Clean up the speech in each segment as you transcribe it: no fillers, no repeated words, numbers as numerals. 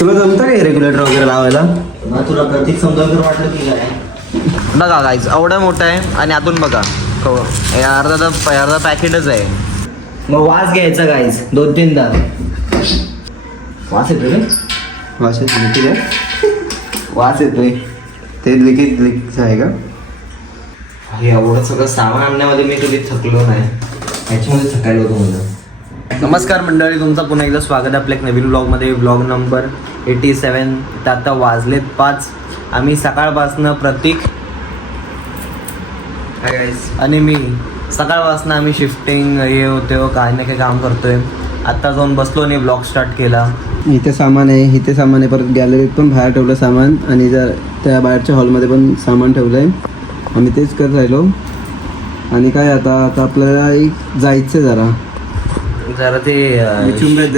तुला जमतं का रेग्युलेटर वगैरे लावायला? ना तुला प्रतीक समजावकर वाटलं की काय? बघा गाईज एवढा मोठा आहे आणि आतून बघा हे अर्धा पॅकेटच आहे. मग वास घ्यायचा गाईज 2-3दा. वास येतोय रे? वास लिक्विड आहे. वास येतोय ते लिक्विड आहे का? हे एवढं सगळं सामान आणण्यामध्ये मी कधी थकलो नाही. ह्याच्यामध्ये थकायला होतो मला. नमस्कार मंडळी, तुमचं पुन्हा एकदा स्वागत आहे आपल्या एक नवीन ब्लॉगमध्ये. Blog number 87. तर आता वाजलेत 5. आम्ही सकाळपासनं प्रतीक आणि मी सकाळपासनं आम्ही शिफ्टिंग हे होते काही ना काही काम करतोय. आत्ता जाऊन बसलो आणि ब्लॉग स्टार्ट केला. इथे सामान आहे, परत गॅलरीत पण बाहेर ठेवलं सामान आणि जर त्या बाहेरच्या हॉलमध्ये पण सामान ठेवलं आहे. आम्ही तेच करत राहिलो. आणि काय आता आपल्याला जायचं जरा ते विचुंब्यात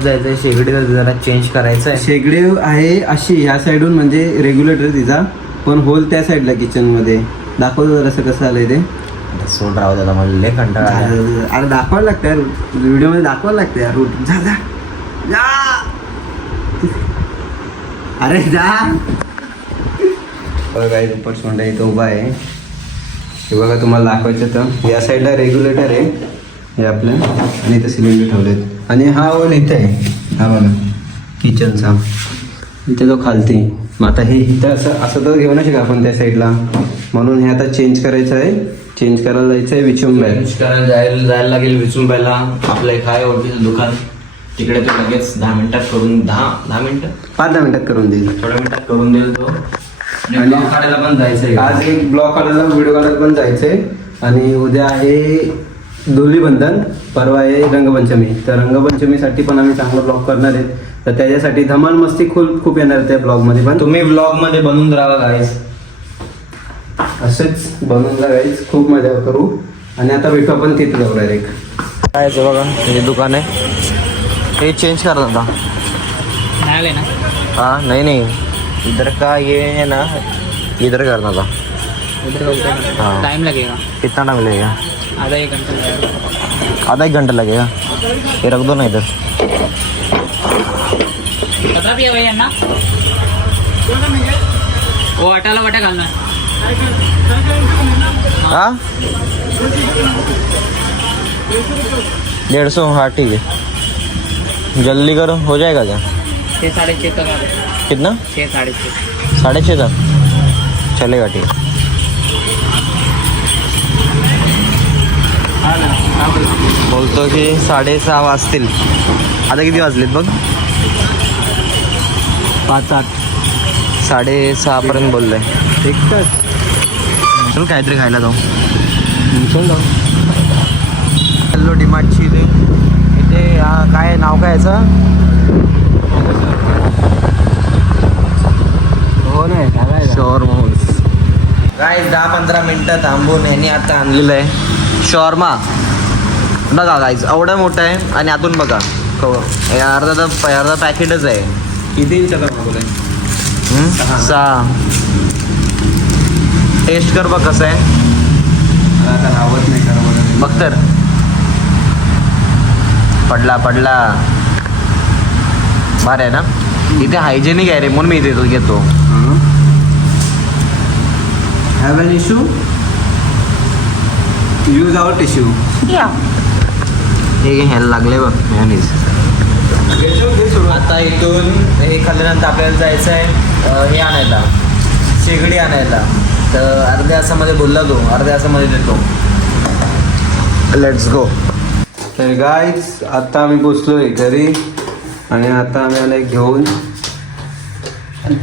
जायचंय. शेगडी जरा चेंज करायचंय. शेगडी आहे अशी ह्या साईडून म्हणजे रेग्युलेटर तिचा, पण होल त्या साईडला किचन मध्ये. दाखवतो जरा कसं आलंय ते. सोड राहू दादा, मला लय कंटाळा आला. अरे दाखवायला लागतं यार, व्हिडिओ मध्ये दाखवायला लागतं यार. रूट जा अरे जा. काय दुप्पट सोंडा इथं उभा आहे. हे बघा तुम्हाला दाखवायचं तर या साईडला रेग्युलेटर आहे हे आपलं, आणि इथं सिलेंडर ठेवलेत. आणि हा होल इथे आहे, हा बघा किचनचा. इथे तो खालती. मग आता हे इथं असं तर घेऊ नाही शकत आपण त्या साईडला, म्हणून हे आता चेंज करायचं आहे. चेंज करायला जायचं आहे विचुंब्याला. चेंज करायला जायला लागेल विचुंब्याला. आपलं एक आहे ओळखीचं दुकान, तिकडे तो लगेच 10 मिनिटात करून 10 मिनिटं 5-10 मिनिटात करून देईल. थोड्या मिनिटात करून देईल तो. आणि ब्लॉग काढायला पण जायचंय आज एक ब्लॉग काढायला, व्हिडिओ काढायला पण जायचंय. आणि उद्या आहे धुलीवंदन, परवा आहे रंगपंचमी. तर रंगपंचमीसाठी पण आम्ही चांगला ब्लॉग करणार आहे. तर त्याच्यासाठी धमाल मस्ती खूप येणार त्या ब्लॉगमध्ये पण. तुम्ही ब्लॉग मध्ये बनून राहा गाईज. असंच बनवून जायचं, खूप मजा करू. आणि आता भेटू आपण तिथे जाऊ डायरेक्ट. काय बघा हे दुकान आहे, हे चेंज करत होता ना. हाँ नहीं इधर का ये है ना, इधर करना था. हाँ. टाइम लगेगा. कितना टाइम लगेगा? आधा एक घंटा लगेगा. ये रख दो ना इधर. पता भी है भैया ना, वो अटाला वटा घालना. हाँ 150. हाँ ठीक है, जल्दी करो, हो जाएगा क्या? 6-6.5 तक. कितना? 6-6.5. 6.5 तक चलेगा, ठीक. बोलतो की 6:30 वाजतील. आता किती वाजलेत बघ? 5-8. 6:30 पर्यंत बोललोय. एक तर चल काहीतरी खायला जाऊ. चल जाऊ. हॅलो डिमार्टची इथे काय नाव काय याचं? हो नाही शॉर्मा. काय 10-15 मिनटं थांबून यांनी आता आणलेलं आहे शॉर्मा. बघा गाईज एवढा मोठा आहे आणि आतून बघा अर्धा पॅकेटच आहे. किती इंचाचा मागवलाय? 6. टेस्ट कर बघ कसं आहे. आवत नाही करा मला. बघ तर पडला बरं आहे ना. इथे हायजेनिक आहे रे, म्हणून मी इथे घेतो. Have an issue, use our tissue. हे घ्यायला लागले बघ मेयोनीज. आता इथून हे खाल्ल्यानंतर आपल्याला जायचं आहे हे आणायला, शेगडी आणायला. तर अर्ध्या तासामध्ये बोलला तो, अर्ध्या तासामध्ये देतो. Let's go. तर गाईज आता आम्ही पोचलोय घरी आणि आता आम्ही आला घेऊन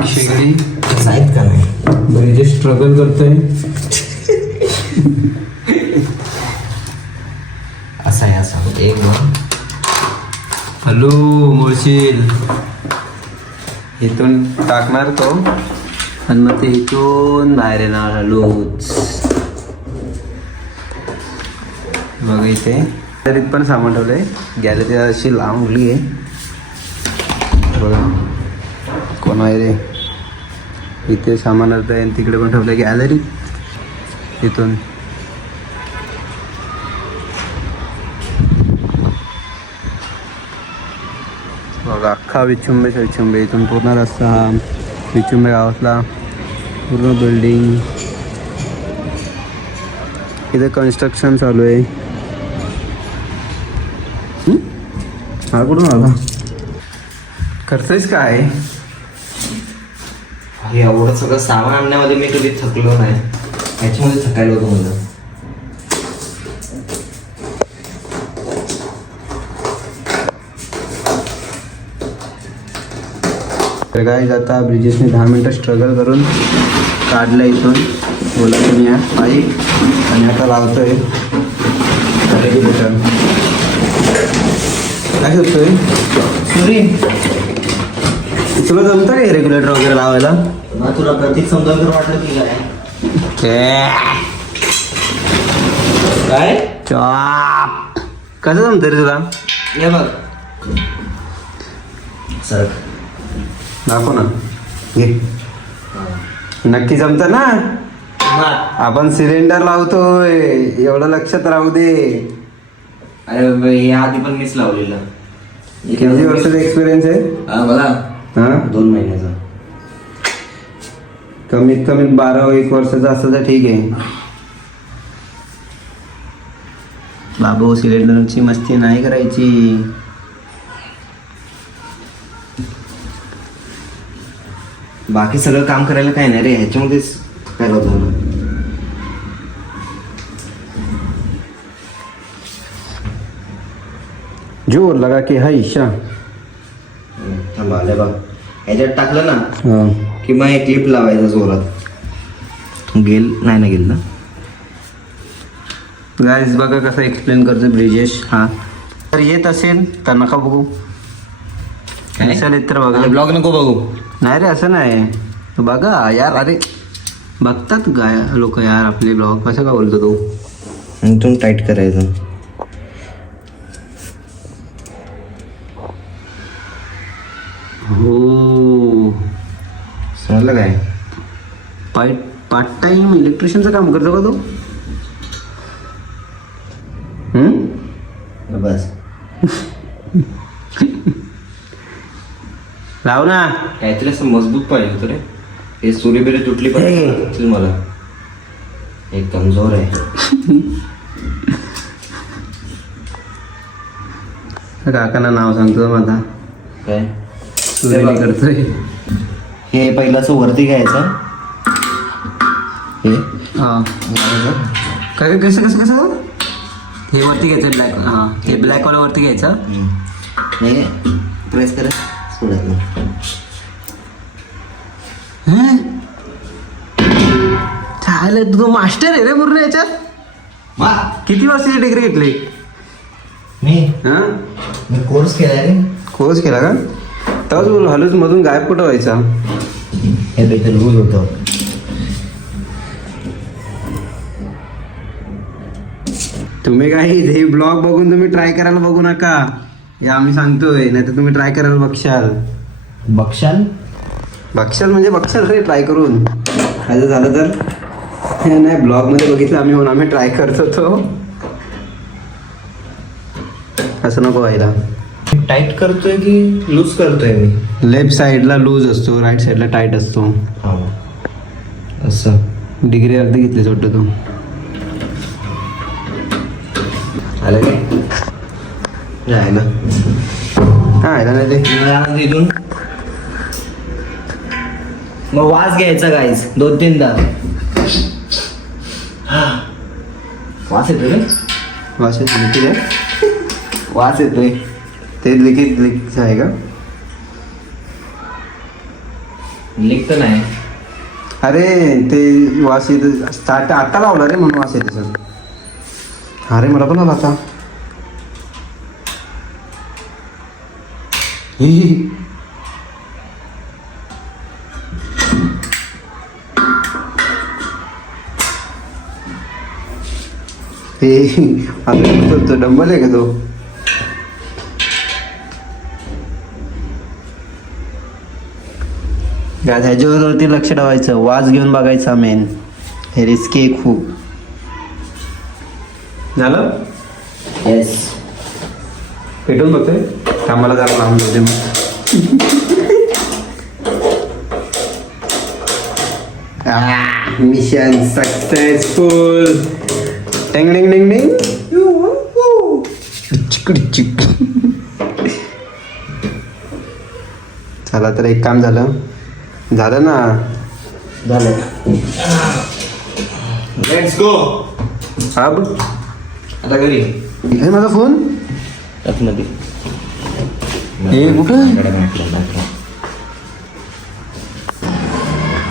शेगडी. आहेत का नाही बरी जे स्ट्रगल करतोय. असा आहे असा एक दोन. हॅलो मोळशील. इथून टाकणार तो आणि मग ते इथून बाहेर येणार. हॅलोच बघा इथे गॅलरीत पण सामान ठेवलंय. गॅलरी अशी लावली आहे बघा. कोण आहे रे इथे सामान आहे. तिकडे पण ठेवलंय गॅलरीत. इथून बघा अख्खा विचुंबे इथून पूर्ण रस्ता हा विचुंबे गावातला पूर्ण बिल्डिंग. इथे कन्स्ट्रक्शन चालू आहे. हा कुठून आला? करतोयस काय? हे एवढं सगळं सामान आणण्यामध्ये मी कधी थकलो नाही, ह्याच्यामध्ये थकायला होतं मला. तर काय आता ब्रिजेशने 10 मिनटं स्ट्रगल करून काढलं इथून बोलायचं या पाईप आणि आता लावतोय बटन. काय करतोय सुरी? तुला जमतं काय रेग्युलेटर वगैरे लावायला? ना तुला प्रतीक समजावकर वाटलं की काय? चॉप कसं जमतं रे तुला? ये बघ सर, दाखव ना. घे. नक्की जमतं ना? आपण सिलेंडर लावतोय एवढं लक्षात राहू दे. अरे हे आधी पण मीच लावलेलं. किती वर्षाचा एक्सपिरियन्स आहे? मला हा 2 महिन्याचा. कमीत कमी 12-1 वर्षाचा असतं तर ठीक आहे. बाबू सिलेंडरची मस्ती नाही करायची. बाकी सगळं काम करायला काय नाही रे, ह्याच्यामध्येच काय होतं मला. जोर लगा की हा ईशा. थांबा बघ, ह्याच्यात टाकलं ना हा की मग एक क्लिप लावायचा जोरात. गेल नाही ना गेल ना. गाईज बघा कसं एक्सप्लेन करतो ब्रिजेश. हा तर येत असेल तर नका बघू. नसेल तर बघा. ब्लॉग नको बघू. नाही रे असं नाही बघा यार. अरे बघतात गाय लोक यार आपले ब्लॉग. कसं का बोलतो तू? इथून टाईट करायचं. हो समजलं काय? पार्ट टाइम इलेक्ट्रिशियनचं काम करतो का तू? बस लाव ना. काहीतरी असं मजबूत पाहिजे होतं रे. हे सुरी बिरी तुटली पाहिजे मला. एक कमजोर आहे. काकांना नाव सांगतो माझा काय सुरेली करतोय. हे पहिलाच वरती घ्यायचं. हे हा काय कसं कसं कसं हे वरती घ्यायचं ब्लॅक. हां हे ब्लॅक वाला वरती घ्यायचं. नाही प्रेस करा सोडत नाही. चालेल तू मास्टर आहे रे पूर्ण याच्यात. वा किती वर्षाची डिग्री घेतली? मी हां मी कोर्स केलाय रे. कोर्स केला का? तेव्हाच बोल हलूच मधून गायब कुठं व्हायचा. हे इथे लूज होतं. तुम्ही काही हे ब्लॉग बघून तुम्ही ट्राय करायला बघू नका. हे आम्ही सांगतोय, नाही तर तुम्ही ट्राय करायला बघशाल. बक्षाल म्हणजे बघशाल रे ट्राय करून. काय झालं तर हे नाही ब्लॉगमध्ये बघितलं आम्ही म्हणून आम्ही ट्राय करत होतो. असं नको व्हायला. टाईट करतोय की लूज करतोय मी? लेफ्ट साईडला लूज असतो, राईट साईडला टाईट असतो. हा असं. डिग्री अर्धी घेतलीच वाटतं तू. आलं काय? नाही ना. हा आहे ना ते इथून मग वास घ्यायचा गाईज 2-3दा. वास येतोय रे. वास लिखित आहे. वास येतोय. ते लिखित आहे का? लिख तर नाही. अरे ते वास येत स्टार्ट आता लावला रे म्हणून वास येते सर. अरे मला पण आला आता. तो डंबल आहे का तो? ह्याच्यावरती लक्ष ठेवायचं. वास घेऊन बघायचा मेन. हे रिस्की आहे खूप. झालं? येस. पेटून बघतोय. कामाला जरा लावून देते मग. Mission successful. टिंग डिंग डिंग डिंग. चिक. चला तर एक काम झालं ना. झालं. Let's go. अब आता घरी हे माझा फोन आतमध्ये. हे कुठं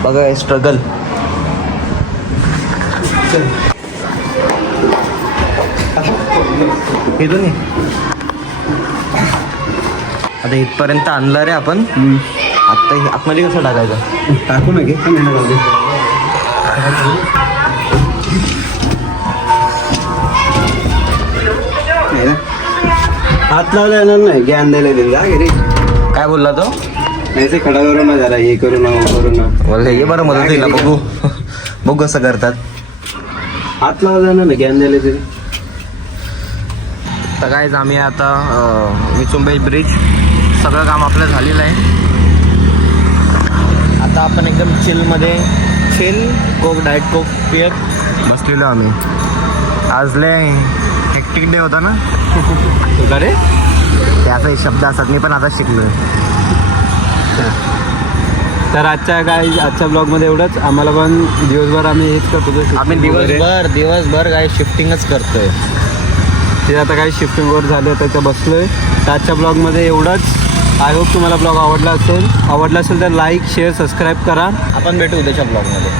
बघा स्ट्रगल. येतो नाही आता इथपर्यंत आणलं रे आपण. आता हे आतमध्ये कसं टाकायचं टाकू नये. हात लावला येणार नाही. ज्ञान द्यायला दिलं रे. काय बोलला तो? नाही ते खडा करू ना जरा. हे करू ना करू ना बोलले. हे बरं मदत होईल ना. बघू कसं करतात. हात लावला ना ज्ञान द्यायला तरी. तर काय आम्ही आता विचुंबे ब्रिज सगळं काम आपलं झालेलं आहे. आता आपण एकदम चिलमध्ये कोक डाएट कोक पियत बसलेलो आम्ही. आज लय हेक्टिक डे होता ना. तुला रे त्याचा शब्द असतात. मी पण आता शिकलो. तर आजच्या ब्लॉगमध्ये एवढंच. आम्हाला पण दिवसभर आम्ही हेच करतो. आम्ही दिवसभर काय शिफ्टिंगच करतोय. ते आता काही शिफ्टिंगवर झालं तर इथं बसलोय. तर आजच्या ब्लॉगमध्ये एवढंच. आय होप तुम्हाला ब्लॉग आवडला असेल तर लाईक शेअर सबस्क्राईब करा. आपण भेटू उद्याच्या ब्लॉगमध्ये.